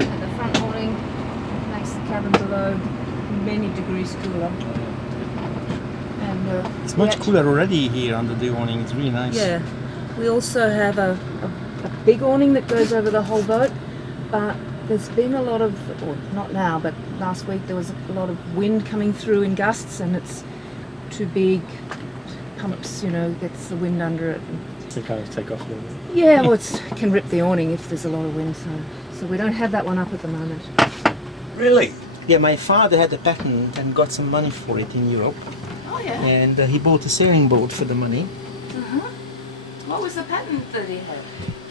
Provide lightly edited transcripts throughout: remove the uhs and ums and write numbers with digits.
And the front awning makes the cabin below many degrees cooler. And it's much cooler already here under the awning. It's really nice. Yeah. We also have a big awning that goes over the whole boat, but there's been a lot of, or not now, but last week there was a lot of wind coming through in gusts, and it's too big. Pumps, you know, gets the wind under it. So kind of take off a little bit. Yeah, well, it can rip the awning if there's a lot of wind, so we don't have that one up at the moment. Really? Yeah, my father had a patent and got some money for it in Europe. Oh yeah. And he bought a sailing boat for the money. What was the patent that he had?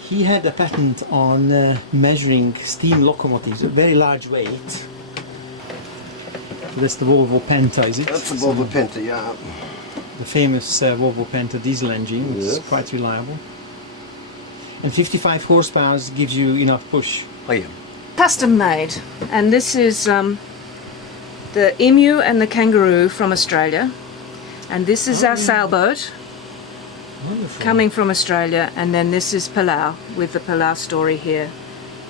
He had a patent on measuring steam locomotives, a very large weight. So that's the Volvo Penta, is it? That's the Volvo Penta, yeah. The famous Volvo Penta diesel engine, which is quite reliable. And 55 horsepower gives you enough push. Oh yeah. Custom made, and this is the emu and the kangaroo from Australia, and this is our sailboat. Wonderful. Coming from Australia, and then this is Palau with the Palau story here,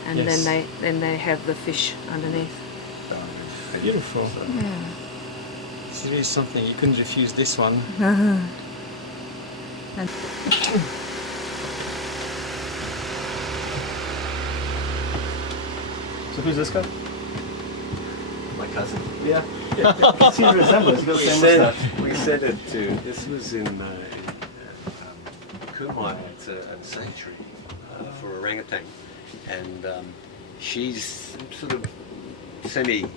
and Yes. then they have the fish underneath. Beautiful. Yeah. This is really something. You couldn't refuse this one. And So who's this guy? My cousin. Yeah. You see the resemblance. We said it to, this was in Kumai at a sanctuary for orangutan, and she's sort of semi-wild,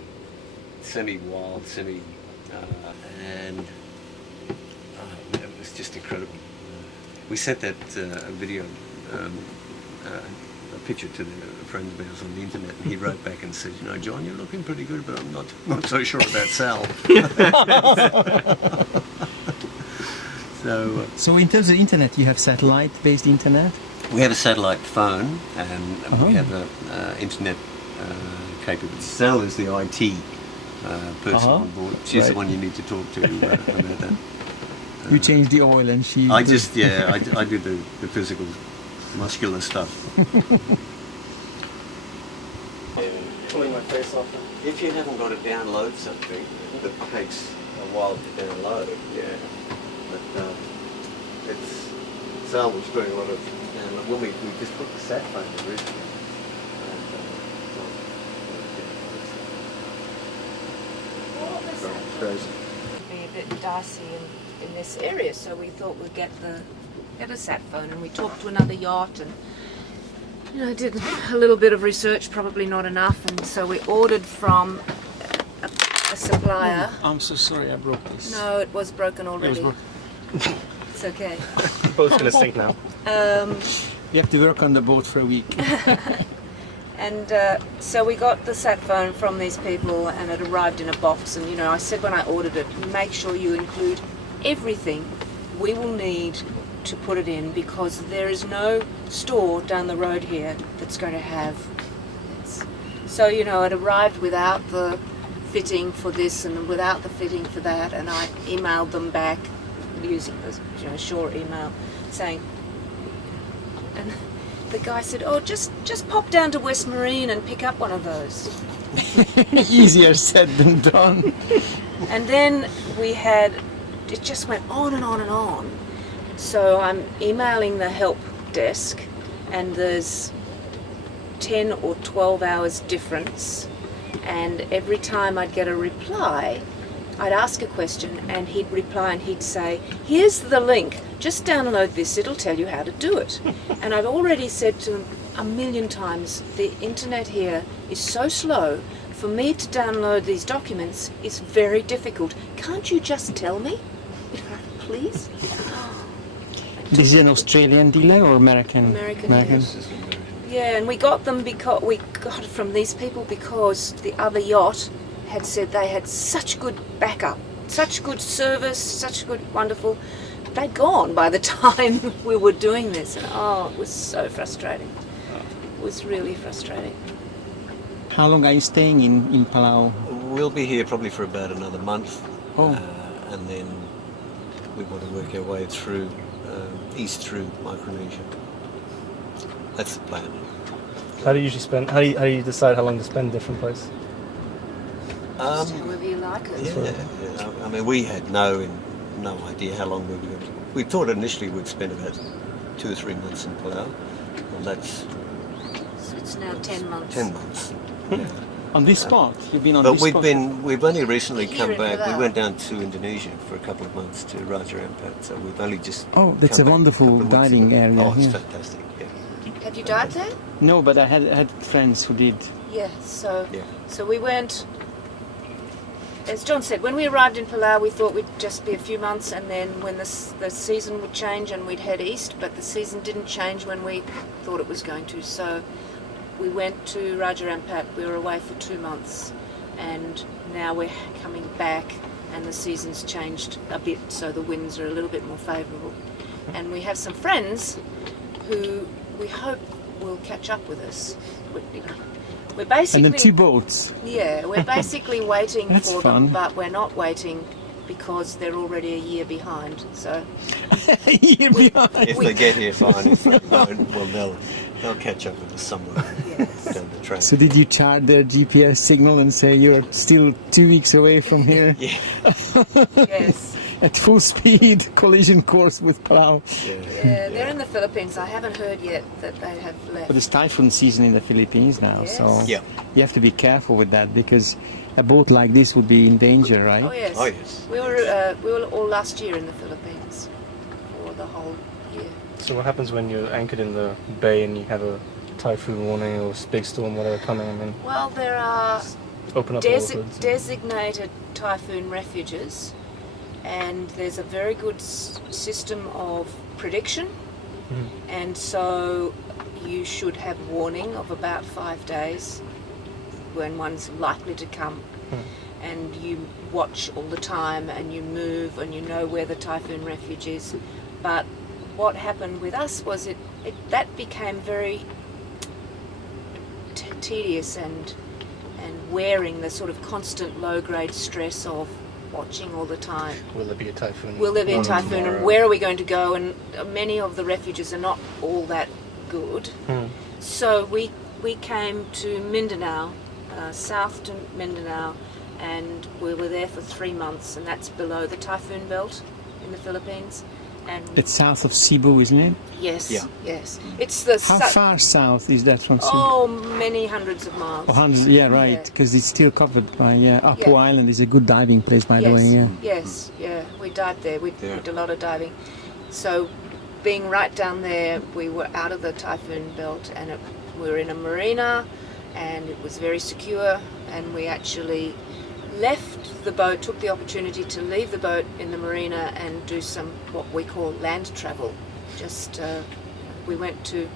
and it was just incredible. We sent that video, a picture to the friends of ours on the internet, and he wrote back and said, you know, John, you're looking pretty good, but I'm not so sure about Sal. So in terms of internet, you have satellite-based internet? We have a satellite phone, and we have the internet capability. Sal is the IT person on board. She's the one you need to talk to about that. You change the oil and she... I just, I do the physical, muscular stuff. Pulling my face off. If you haven't got to download something, that takes a while to download. Yeah. But it's Sal was doing a lot of, and when we just put the sat phone originally. be a bit dicey in this area, so we thought we'd get a sat phone, and we talked to another yacht, and you know, did a little bit of research, probably not enough, and so we ordered from a supplier. I'm so sorry I broke this. No, it was broken already. It was It's okay. Boat's gonna sink now. You have to work on the boat for a week. And so we got the sat phone from these people, and it arrived in a box, and you know, I said when I ordered it, make sure you include everything we will need to put it in, because there is no store down the road here that's going to have this. So you know, it arrived without the fitting for this and without the fitting for that, and I emailed them back using the short email saying, and the guy said, oh, just pop down to West Marine and pick up one of those. Easier said than done. And then it just went on and on and on. So I'm emailing the help desk, and there's 10 or 12 hours difference, and every time I'd get a reply, I'd ask a question and he'd reply and he'd say, here's the link, just download this, it'll tell you how to do it. And I've already said to them a million times, the internet here is so slow, for me to download these documents is very difficult. Can't you just tell me? Please? This is an Australian dealer or American? American. This is American. Yeah, and we got them because we got it from these people because the other yacht had said they had such good backup, such good service, such good, wonderful. They'd gone by the time we were doing this, and it was so frustrating. It was really frustrating. How long are you staying in Palau? We'll be here probably for about another month. Oh. And then we want to work our way through east through Micronesia. That's the plan. How do you usually spend? How do you decide how long to spend in different places? Just however you like it. Yeah. I mean, we had no idea how long we were going to. We thought initially we'd spend about 2 or 3 months in Palau, and that's So it's now 10 months. 10 months. Yeah. On this spot? You've been on But this we've spot? we've only recently Here come in back. We Palau. went down to Indonesia for a couple of months to Raja Ampat, so we've only just. Oh, that's come a back wonderful couple of weeks diving ago. area Oh, it's here. fantastic. Yeah. Have you dived there? No, but I had friends who did. Yeah, so Yeah. so we went, as John said, when we arrived in Palau we thought we'd just be a few months, and then when the season would change and we'd head east, but the season didn't change when we thought it was going to, so we went to Raja Ampat. We were away for 2 months, and now we're coming back and the season's changed a bit, so the winds are a little bit more favourable, and we have some friends who we hope will catch up with us. We're basically, And then 2 boats. yeah, we're basically waiting That's for fun. them, but we're not waiting because they're already a year behind. So You're behind. If they get here, fine. If they don't, well, they'll catch up with us somewhere yes. down the track. So did you chart their GPS signal and say you're still 2 weeks away from here? Yeah. yes, At full speed, collision course with Palau. yeah, they're in the Philippines. I haven't heard yet that they have left. But it's typhoon season in the Philippines now, Yes. so Yeah. you have to be careful with that because a boat like this would be in danger, right? Oh yes, Oh, yes. we were all last year in the Philippines for the whole year. So what happens when you're anchored in the bay and you have a typhoon warning or big storm, whatever, coming? I mean, Well, there are open up all the hoods. designated typhoon refuges, and there's a very good system of prediction, and so you should have warning of about 5 days when one's likely to come, and you watch all the time and you move and you know where the typhoon refuge is. But what happened with us was that became very tedious and wearing, the sort of constant low grade stress of watching all the time. Will there be a typhoon? Will there be a on typhoon, tomorrow? and where are we going to go? And many of the refuges are not all that good. So we came to Mindanao, south to Mindanao, and we were there for 3 months, and that's below the typhoon belt in the Philippines. And It's south of Cebu, isn't it? yes, Yeah. yes, it's the How far south is that from Cebu? oh, many hundreds of miles. Oh, hundreds, yeah, right, Yeah. because it's still covered by, Apo Yeah. Island is a good diving place, by the Yes, way, yeah. yes, yeah. We dived there. We Yeah. did a lot of diving. So, being right down there, we were out of the typhoon belt, and we were in a marina, and it was very secure. And we actually left the boat, took the opportunity to leave the boat in the marina and do some what we call land travel. Just we went to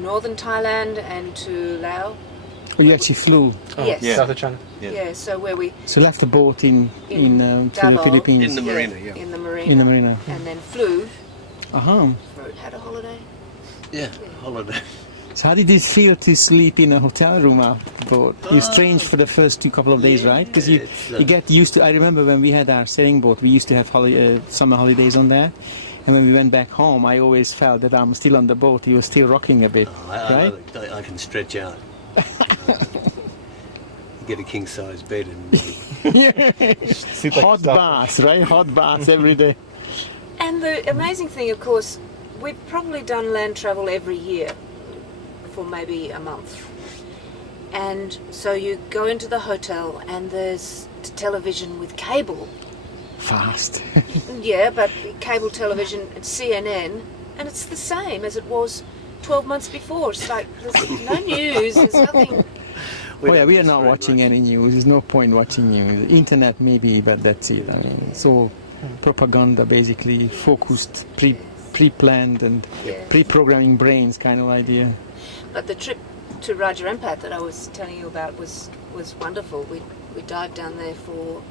northern Thailand and to Laos. Oh, you actually flew. Oh, Yes. South of China. Yeah. So where we So left the boat in to the Davao, Philippines. In the marina, yeah. in the marina, In the marina. and then flew. Uh-huh. Had a holiday. Yeah, holiday. So how did it feel to sleep in a hotel room after the boat? You strange for the first couple of days, right? Because you get used to. I remember when we had our sailing boat, we used to have summer holidays on there, and when we went back home, I always felt that I'm still on the boat. You were still rocking a bit, right? I can stretch out. Get a king size bed and Sleep like Hot stuff. baths, right? Hot baths every day. And the amazing thing, of course, we've probably done land travel every year for maybe a month. And so you go into the hotel and there's television with cable. Fast. Yeah, but cable television, it's CNN, and it's the same as it was 12 months before. It's like, there's no news, there's nothing. Oh yeah, we are not watching any news. There's no point watching news. Internet maybe, but that's it. I mean, it's all propaganda, basically focused, pre-planned and Yes. pre-programming brains kind of idea. But the trip to Raja Ampat that I was telling you about was wonderful. We dived down there for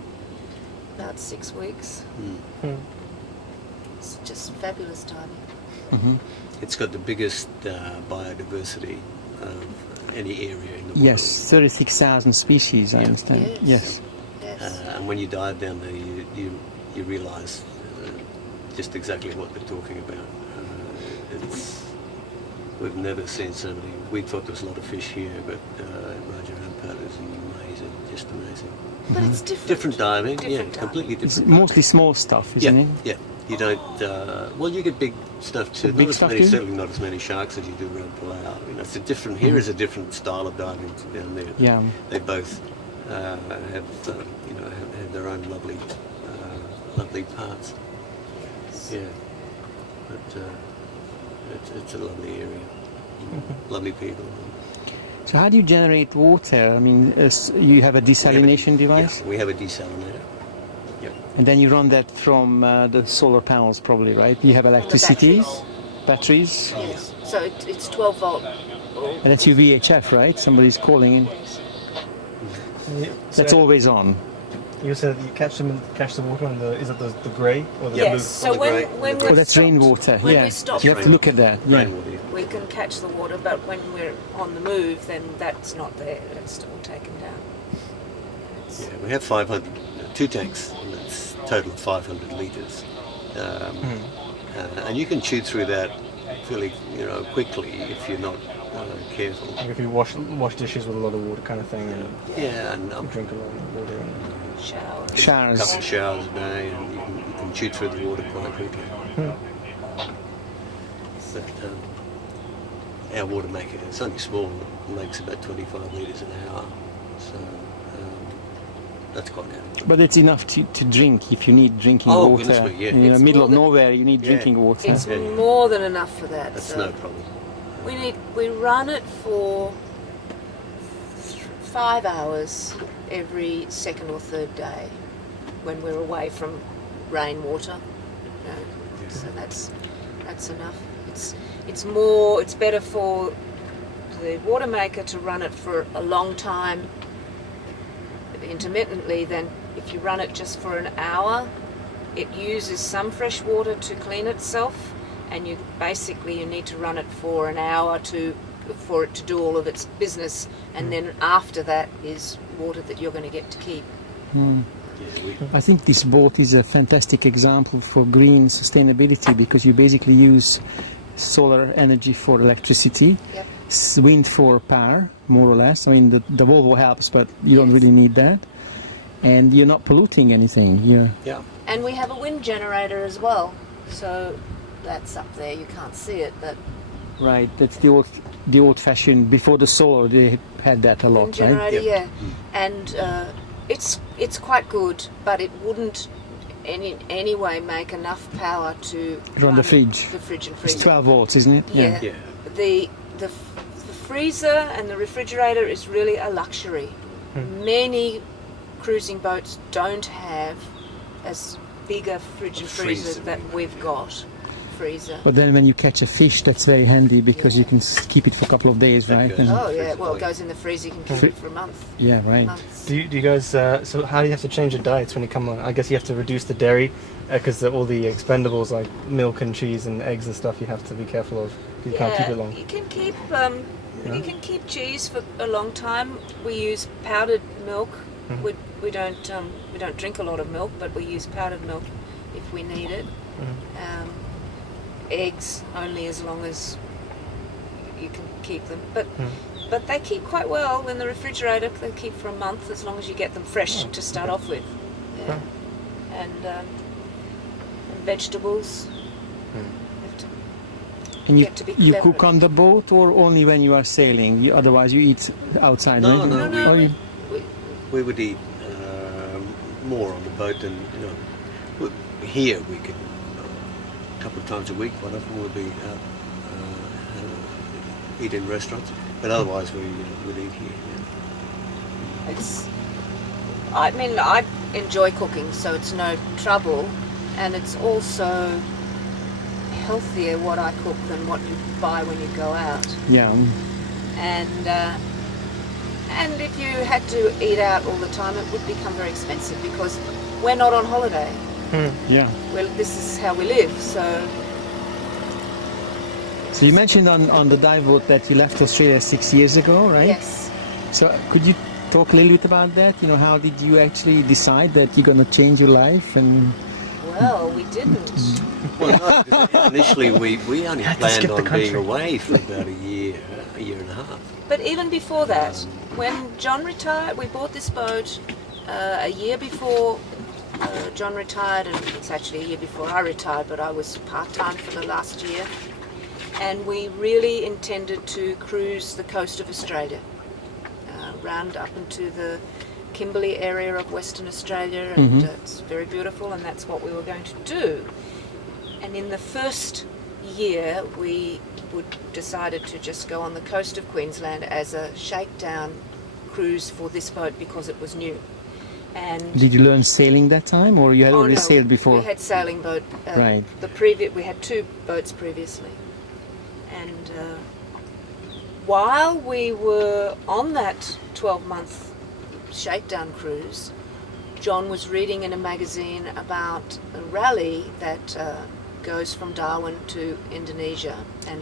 about 6 weeks. It's just fabulous diving. It's got the biggest biodiversity of any area in the world. Yes, 36,000 species, I Yeah. understand. Yes. Yes. Yes. And when you dive down there, you realise just exactly what they're talking about. We've never seen so many. We thought there was a lot of fish here, but Raja Ampat is amazing, just amazing. But it's different. Different diving, Different yeah, completely It's different. mostly small stuff, isn't it? Yeah. You don't. Well, you get big stuff too. Big Not as stuff many, too? certainly not as many sharks as you do around Palau. You know, it's a different. Here is a different style of diving down there. Yeah. They both have, have their own lovely parts. Yeah, but it's a lovely area, lovely people. So how do you generate water? I mean, you have a desalination device? Yeah, we have a desalinator. Yep. And then you run that from the solar panels probably, right? You have electricity, batteries. Yes. So it's 12 volt. And that's your VHF, right? Somebody's calling in. That's always on. You said you catch the water on the, is it the grey or the Yes. blue? So the grey- when Oh, we're that's stopped, rainwater. when Yeah. we stop, You have to look at that. Yeah. Rainwater. Yeah. we can catch the water. But when we're on the move, then that's not there. That's all taken down. Yeah, we have 2 tanks, and that's a total of 500 litres. And you can chew through that fairly, quickly if you're not careful. Like if you wash dishes with a lot of water kind of thing and Yeah, and drink a lot of water. Shower. a Showers. couple of showers a day, and you can chew through the water quite quickly. But our water maker, it's only small, it makes about 25 litres an hour, so that's quite adequate. But it's enough to drink if you need drinking Oh, water. goodness me, yeah. In the It's middle more of than- nowhere, you need Yeah. drinking water. It's Yeah. more than enough for that. That's so no problem. we run it for 5 hours every second or third day when we're away from rainwater. So that's enough. It's better for the water maker to run it for a long time intermittently than if you run it just for an hour. It uses some fresh water to clean itself, and you need to run it for an hour for it to do all of its business, and then after that is water that you're going to get to keep. I think this boat is a fantastic example for green sustainability because you basically use solar energy for electricity, Yep. wind for power, more or less. I mean, the Volvo helps, but you don't Yes. really need that. And you're not polluting anything. Yeah. And we have a wind generator as well, so that's up there. You can't see it, but Right, that's the old-fashioned. Before the solar, they had that a lot, wind right? generator, Yep. yeah. And it's quite good, but it wouldn't any way make enough power to Run the fridge. The fridge and It's freezer. 12 volts, isn't it? Yeah. Yeah. The freezer and the refrigerator is really a luxury. Many cruising boats don't have as big a fridge and freezer freezer, that we've got. Freezer. But then when you catch a fish, that's very handy because you can keep it for a couple of days, That right? goes- And- Oh yeah, freezer, well oh, it yeah. goes in the freezer. You can keep it for a month. yeah, right. Months. Do you guys, so how do you have to change your diets when you come on? I guess you have to reduce the dairy because all the expendables like milk and cheese and eggs and stuff you have to be careful of. You can't keep it long. You can keep you can keep cheese for a long time. We use powdered milk. We don't drink a lot of milk, but we use powdered milk if we need it. Eggs only as long as you can keep them, but they keep quite well in the refrigerator. They keep for a month as long as you get them fresh to start off with. Yeah. And vegetables. Have to And get to be you clever. cook on the boat or only when you are sailing? Otherwise you eat outside, No, right? no, No, Or you- We would eat more on the boat than, here we could, a couple of times a week, quite often we'll be out, eat in restaurants, but otherwise we would eat here. I mean, I enjoy cooking, so it's no trouble, and it's also healthier what I cook than what you buy when you go out. Yeah. And if you had to eat out all the time, it would become very expensive because we're not on holiday. Yeah. Well, this is how we live. So So you mentioned on the dive boat that you left Australia 6 years ago, right? yes. So could you talk a little bit about that? You know, how did you actually decide that you're going to change your life? And Well, we didn't. Well, no, initially we only Had to planned skip the on being country. away for about a year and a half. But even before that, when John retired, we bought this boat a year before John retired, and it's actually a year before I retired, but I was part-time for the last year. And we really intended to cruise the coast of Australia, round up into the Kimberley area of Western Australia, and it's very beautiful, and that's what we were going to do. And in the first year, we decided to just go on the coast of Queensland as a shakedown cruise for this boat because it was new. And did you learn sailing that time, or you had already sailed before? we had sailing boat. Right. We had 2 boats previously, and while we were on that 12-month shakedown cruise, John was reading in a magazine about a rally that goes from Darwin to Indonesia, and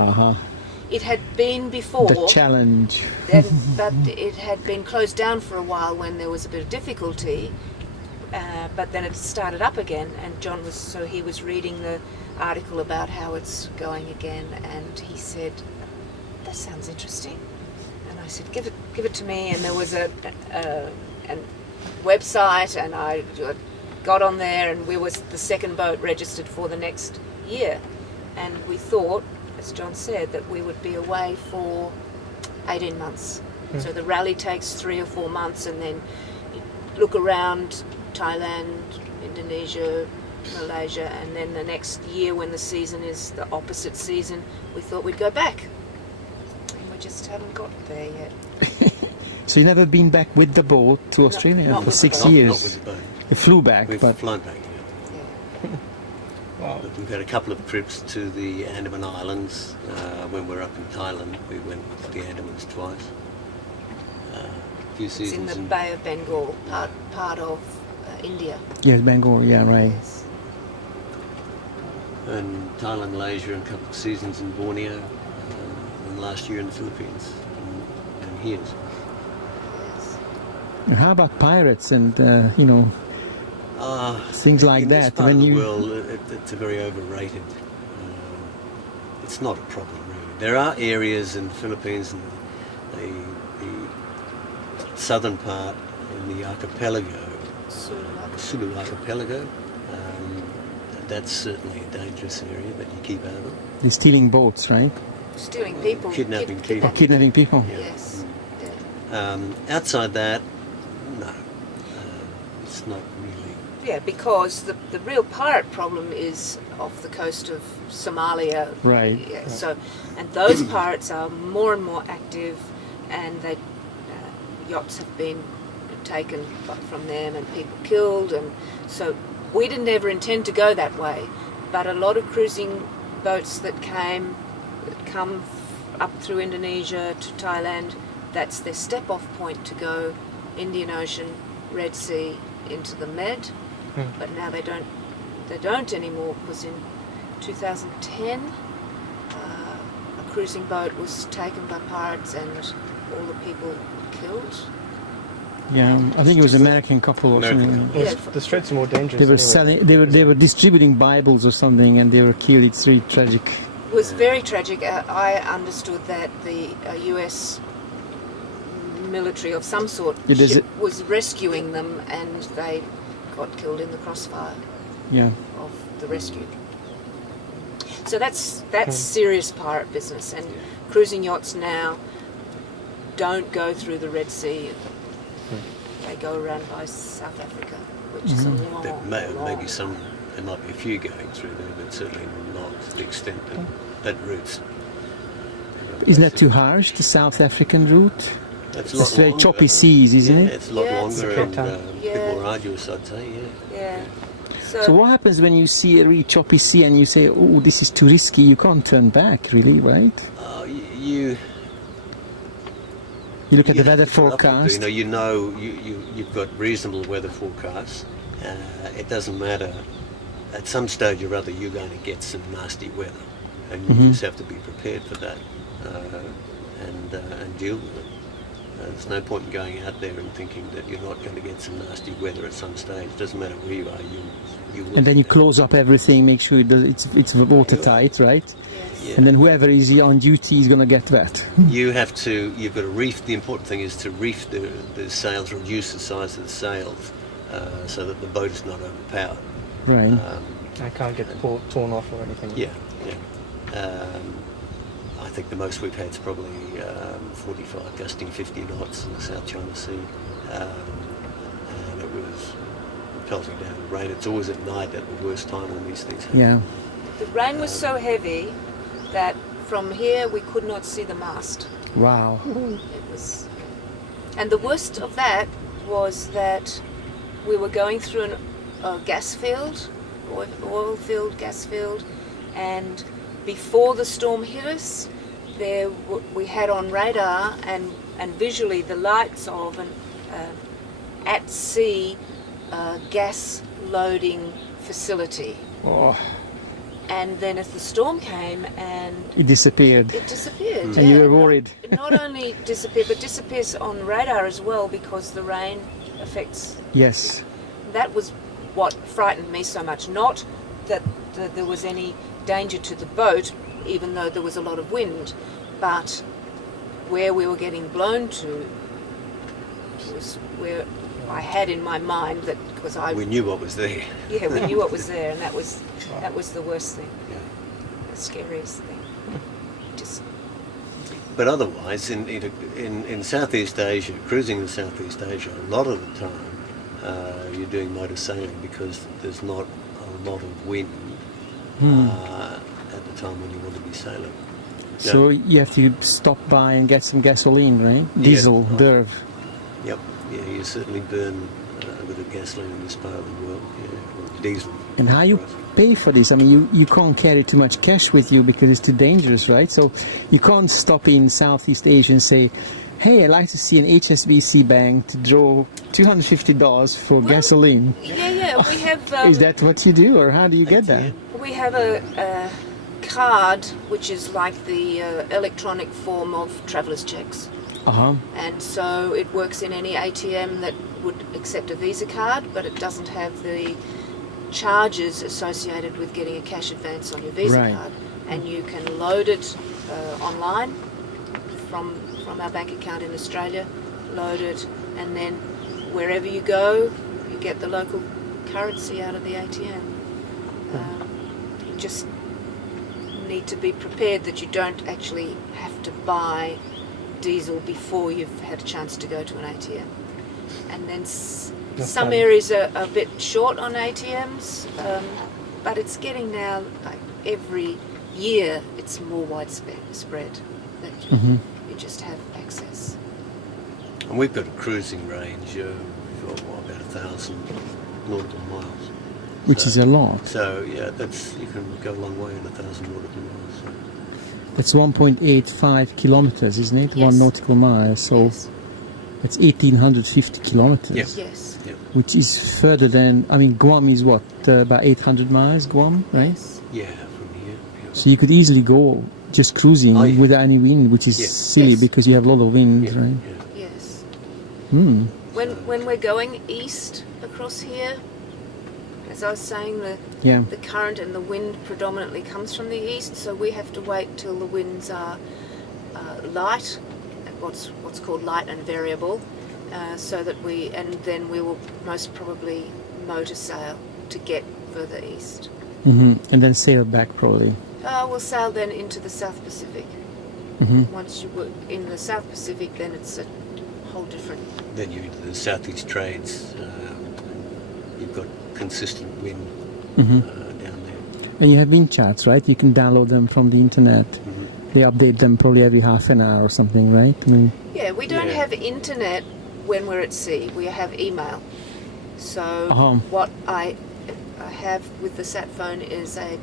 it had been before. The challenge. But it had been closed down for a while when there was a bit of difficulty, but then it started up again, and he was reading the article about how it's going again, and he said, "That sounds interesting." And I said, "Give it to me." And there was a website, and I got on there, and we was the second boat registered for the next year, and we thought, as John said, that we would be away for 18 months. So the rally takes 3 or 4 months, and then you look around Thailand, Indonesia, Malaysia, and then the next year when the season is the opposite season, we thought we'd go back. And we just haven't got there yet. So you never been back with the boat to Australia not for with the 6 boat. years? Not with the boat. You flew back, We've but flown back. Yeah. Wow. But we've had a couple of trips to the Andaman Islands. When we were up in Thailand, we went to the Andamans twice. A few It's seasons. in the Bay of Bengal, part of India. yes, Bangor, yeah, right. Yes. And Thailand, Malaysia, and a couple of seasons in Borneo, and last year in the Philippines, and here. Yes. How about pirates and things like in that? This part of the world, it's a very overrated. It's not a problem really. There are areas in the Philippines and the southern part in the archipelago, Sulu archipelago. That's certainly a dangerous area that you keep out of. They're stealing boats, right? Stealing people. Kidnapping people. Kidnapping people. Yeah. Yes. Yeah. Outside that, no. It's not really. Yeah, because the real pirate problem is off the coast of Somalia. Right. Yeah, so, and those pirates are more and more active, and they yachts have been taken from them and people killed, and so we didn't ever intend to go that way. But a lot of cruising boats that come up through Indonesia to Thailand, that's their step-off point to go Indian Ocean, Red Sea into the Med. But now they don't anymore, because in 2010 a cruising boat was taken by pirates and all the people killed. Yeah, I think it was an American couple or something. Well, Yeah. The Straits are more dangerous. They were anyway. selling. They were distributing Bibles or something, and they were killed. It's really tragic. It was very tragic. I understood that the US military of some sort Yeah, there's ship was rescuing them, and they got killed in the crossfire Yeah. of the rescue. So that's serious pirate business, and cruising yachts now don't go through the Red Sea. They go around by South Africa, which is a long, There may long be some. There might be a few going through there, but certainly not to the extent that route's. Isn't that too harsh? The South African route. That's It's very choppy seas, isn't yeah, it? it's a lot Yeah, it's longer a and bit a bit Yeah. more arduous, I'd say. Yeah. Yeah. So what happens when you see a really choppy sea and you say, oh, this is too risky, you can't turn back, really, right? You You look at the have weather to put up with forecast. it. You've got reasonable weather forecasts. It doesn't matter. At some stage or other, you're going to get some nasty weather, and you just have to be prepared for that and deal with it. There's no point in going out there and thinking that you're not going to get some nasty weather at some stage. It doesn't matter where you are, you will. And then you close up everything, make sure it's watertight, right? Yeah. And then whoever is on duty is going to get wet. You've got to reef. The important thing is to reef the sails, reduce the size of the sails, so that the boat is not overpowered. Right. I can't get torn off or anything. Yeah. I think the most we've had is probably 45, gusting 50 knots in the South China Sea, and it was pelting down rain. It's always at night at the worst time when these things happen. Yeah. The rain was so heavy that from here we could not see the mast. Wow. It was, and the worst of that was that we were going through a gas field, oil field, gas field, and before the storm hit us, we had on radar and visually the lights of an at sea gas loading facility. Oh, And then as the storm came and it disappeared. it disappeared. And you were worried. Not only disappeared, but disappears on radar as well because the rain affects. Yes. That was what frightened me so much. Not that there was any danger to the boat, even though there was a lot of wind, but where we were getting blown to was where I had in my mind that because We knew what was there. yeah, we knew what was there, and that was the worst thing, Yeah. the scariest thing. Just But otherwise, in Southeast Asia, cruising in Southeast Asia, a lot of the time you're doing motor sailing because there's not a lot of wind at the time when you want to be sailing. So you have to stop by and get some gasoline, right? Diesel, right. derv. Yep. Yeah, you certainly burn a bit of gasoline in this part of the world. Yeah, or diesel. And how you pay for this? I mean, you can't carry too much cash with you because it's too dangerous, right? So you can't stop in Southeast Asia and say, hey, I'd like to see an HSBC bank to draw $250 for gasoline. yeah, we have. Is that what you do, or how do you get that? We have a card which is like the electronic form of traveller's checks. Uh-huh. And so it works in any ATM that would accept a Visa card, but it doesn't have the charges associated with getting a cash advance on your Visa card. And you can load it online from our bank account in Australia, load it, and then wherever you go, you get the local currency out of the ATM. You just need to be prepared that you don't actually have to buy diesel before you've had a chance to go to an ATM. And then some areas are a bit short on ATMs, but it's getting now, like every year, it's more widespread that you just have access. And we've got a cruising range of about 1,000 nautical miles. Which is a lot. So yeah, you can go a long way in 1,000 nautical miles. So. That's 1.85 kilometers, isn't it? Yes. 1 nautical mile. So Yes. it's 1,850 kilometers. Yeah. Yes. Yeah. Which is further than, I mean, Guam is what, about 800 miles, Guam, right? Yes. Yeah, from here. Yeah. So you could easily go just cruising Oh, yeah. without any wind, which is Yes. silly Yes. because you have a lot of wind, Yeah, right? yeah. Yes. Hmm. When we're going east across here, as I was saying, Yeah. the current and the wind predominantly comes from the east, so we have to wait till the winds are light, what's called light and variable, so that then we will most probably motor sail to get further east. Hmm. And then sail back probably. We'll sail then into the South Pacific. Hmm. Once you're in the South Pacific, then it's a whole different. Then you're into the Southeast Trades. You've got consistent wind down there. And you have wind charts, right? You can download them from the internet. They update them probably every half an hour or something, right? I mean, Yeah, we don't Yeah. have internet when we're at sea. We have email. So Uh-huh. what I I have with the sat phone is a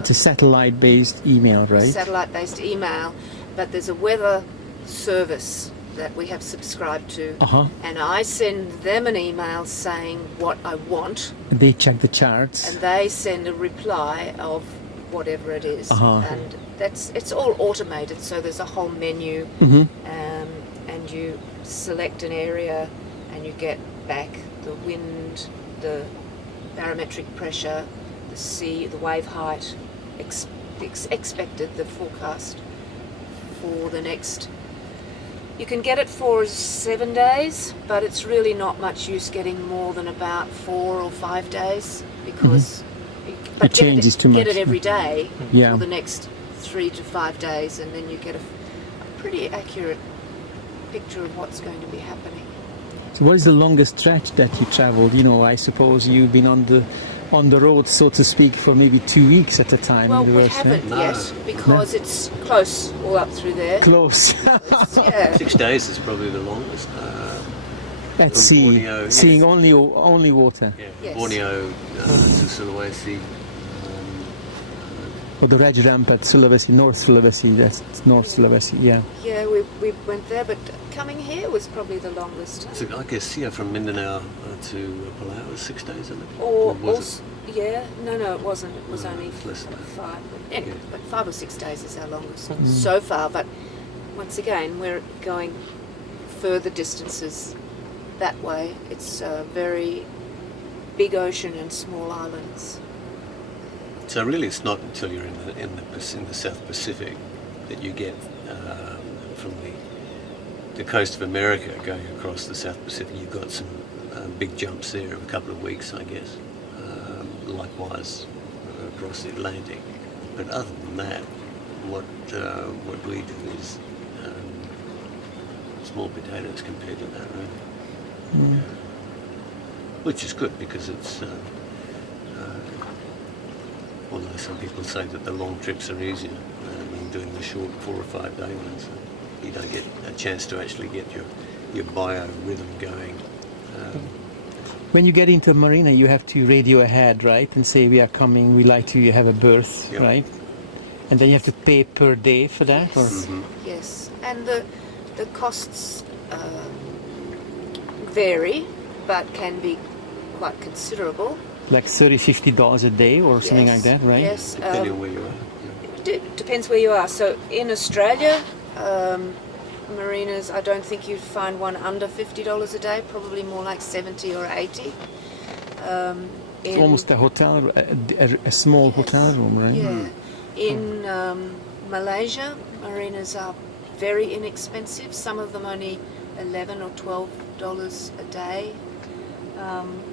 It's a satellite-based email, right? satellite-based email, but there's a weather service that we have subscribed to, and I send them an email saying what I want, They check the charts. and they send a reply of whatever it is, Uh-huh. and it's all automated. So there's a whole menu, Mhm. and you select an area, and you get back the wind, the barometric pressure, the sea, the wave height, expected, the forecast for the next. You can get it for 7 days, but it's really not much use getting more than about 4 or 5 days, because It changes too get much. it every day Yeah. for the next 3 to 5 days, and then you get a pretty accurate picture of what's going to be happening. So what is the longest stretch that you traveled? You know, I suppose you've been on the road, so to speak, for maybe 2 weeks at a time. Well, in the we worst, haven't No. yet, because it's close all up through there. Close. Yeah. 6 days is probably the longest. At From sea, Borneo, yes. seeing only water. Yeah, Yes. Borneo to Sulawesi. Or the Red Ramp at Sulawesi, North Sulawesi, that's North Sulawesi, yeah. Yeah, we went there, but coming here was probably the longest. So I guess, yeah, from Mindanao to Palau was 6 days, isn't it? Or was also, yeah, no, it wasn't. It was No, only it's less than that. 5. Anyway, Yeah. but 5 or 6 days is our longest so far. But once again, we're going further distances that way. It's a very big ocean and small islands. So really, it's not until you're in the South Pacific that you get from the coast of America going across the South Pacific. You've got some big jumps there of a couple of weeks, I guess. Likewise across the Atlantic. But other than that, what we do is small potatoes compared to that, right? Mm. Which is good, because it's. Although some people say that the long trips are easier than doing the short 4 or 5 day ones. You don't get a chance to actually get your biorhythm going. When you get into a marina, you have to radio ahead, right? And say, we are coming, we like to have a berth, Yep. right? And then you have to pay per day for that? Or? Mhm. Yes, and the costs vary, but can be quite considerable. Like $30-50 a day or something Yes, like that, right? Yes. Depending on where you are. Yeah. Depends where you are. So in Australia, marinas, I don't think you'd find one under $50 a day. Probably more like 70 or 80. It's almost a hotel, a small Yes. hotel room, right? Yeah. In Malaysia, marinas are very inexpensive. Some of them only $11 or $12 a day.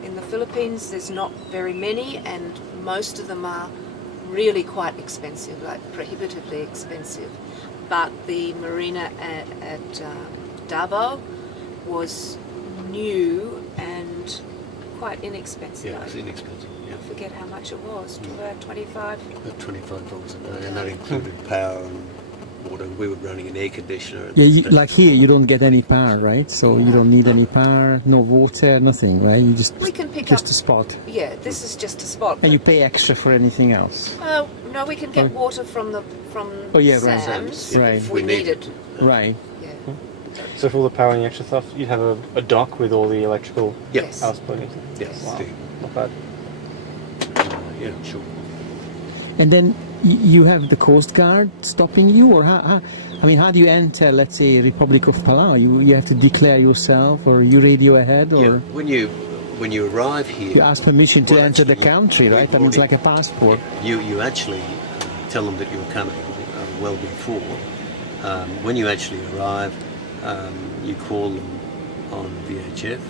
In the Philippines, there's not very many, and most of them are really quite expensive, like prohibitively expensive. But the marina at Davao was new and quite inexpensive. Yeah, it's inexpensive. Yeah. I forget how much it was, about 25. About $25 a day, and that included power and water. We were running an air conditioner. at Yeah, the station. like here, you don't get any power, right? So you don't need any power, no water, nothing, right? You just We can pick just up. a spot, Yeah, this is just a spot. and you pay extra for anything else, No, we can get water from Oh, yeah, right. Sam's Right. if we We need need it. right? Yeah. So for all the power and the extra stuff, you'd have a dock with all the electrical Yeah. Yes. house plugged into. Yes. Wow. the- Not bad. yeah, sure. And then you have the Coast Guard stopping you, or how do you enter, let's say, Republic of Palau? You have to declare yourself, or you radio ahead, or Yeah. When you arrive here, you ask permission to Well, enter the actually, country, right? we've I mean, it's already- like a passport. you actually tell them that you're coming well before. When you actually arrive, you call them on VHF.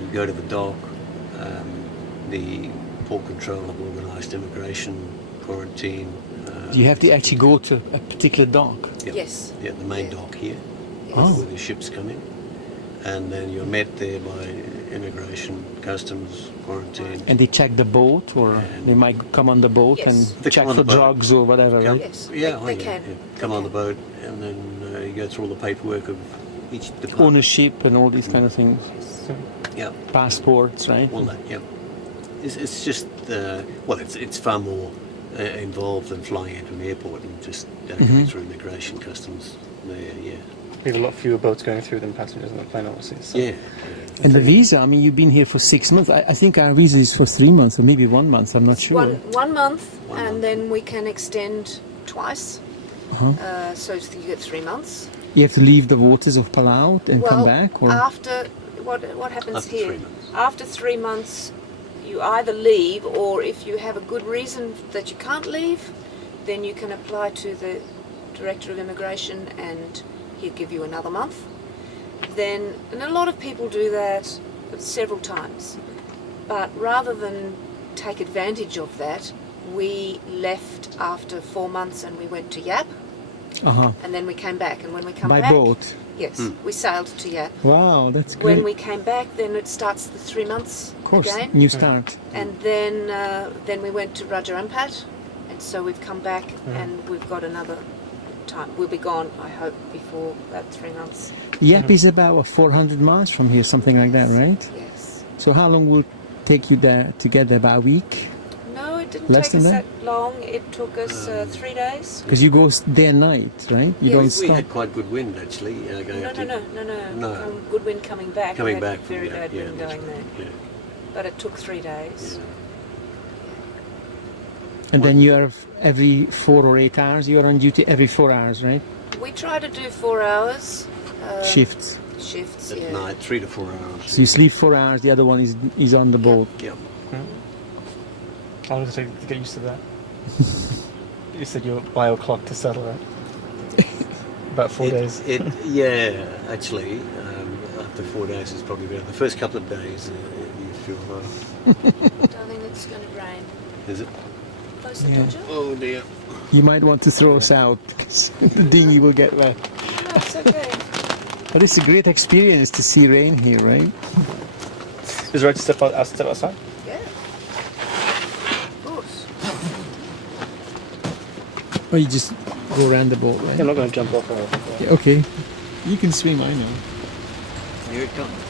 You go to the dock. The port control have organised immigration, quarantine. Do you have to actually go to a particular dock? Yeah, Yes. Yeah, the main Yeah. dock here, Yes. Oh. where the ships come in, and then you're met there by immigration, customs, quarantine. And they check the boat, or And- they might come on the boat Yes. and They check come on for the boat. drugs or whatever, Come- right? Yes, Yeah, they yeah, can. yeah. They Come on the can. boat, and then you go through all the paperwork of each department. Ownership and all these kind of things. Yeah, Passports, right? all that. Yeah, It's just well, it's far more involved than flying out from the airport and just going through immigration customs there. Yeah. We have a lot fewer boats going through than passengers on the plane, obviously. So. Yeah. And the visa, I mean, you've been here for 6 months. I think our visa is for 3 months or maybe 1 month, I'm not sure. One month, One and month. then we can extend twice. Uh-huh. So you get 3 months. You have to leave the waters of Palau and come back? Or? After what happens After here? 3 months. After 3 months, you either leave, or if you have a good reason that you can't leave, then you can apply to the Director of Immigration, and he'll give you another month. Then, and a lot of people do that several times, but rather than take advantage of that, we left after 4 months and we went to Yap, Uh-huh. and then we came back. And when we come By back, boat? yes, we sailed to Yap. Wow, that's great. When we came back, then it starts the 3 months Of course, again, new start. and then we went to Raja Ampat, and so we've come back and we've got another time. We'll be gone, I hope, before that 3 months. Yap is about 400 miles from here, something like that, right? Yes. So how long will it take you there to get there? About a week? No, it didn't Less take us than that that? long. It took us 3 days. Because you go day and night, right? You Yes. don't We stop. had quite good wind actually. Going No, up no, to, no. No. Good wind coming back. Coming We had back from very Yap, bad wind that's going there. right, But it took 3 days. Yeah. And then you are every 4 or 8 hours. You are on duty every 4 hours, right? We try to do 4 hours. Shifts. Shifts, At yeah. night, 3 to 4 hours. So you sleep 4 hours. The other one is on the boat. Yeah. How long does it take to get used to that? You said your bio clock to settle, right? About 4 days. Yeah, actually, after 4 days is probably better. The first couple of days you feel Darling, it's going to rain. is it? Close the Yeah. door, Jill. Oh dear. You might want to throw us out because the dinghy will get wet. No, it's okay. But it's a great experience to see rain here, right? Is it right to step outside? Yeah. Of course. Or you just go around the boat, right? I'm not going to jump off. Yeah, okay. You can swim, I know. Here it comes.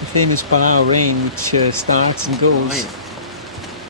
The famous Palau rain, which starts and goes. Rain.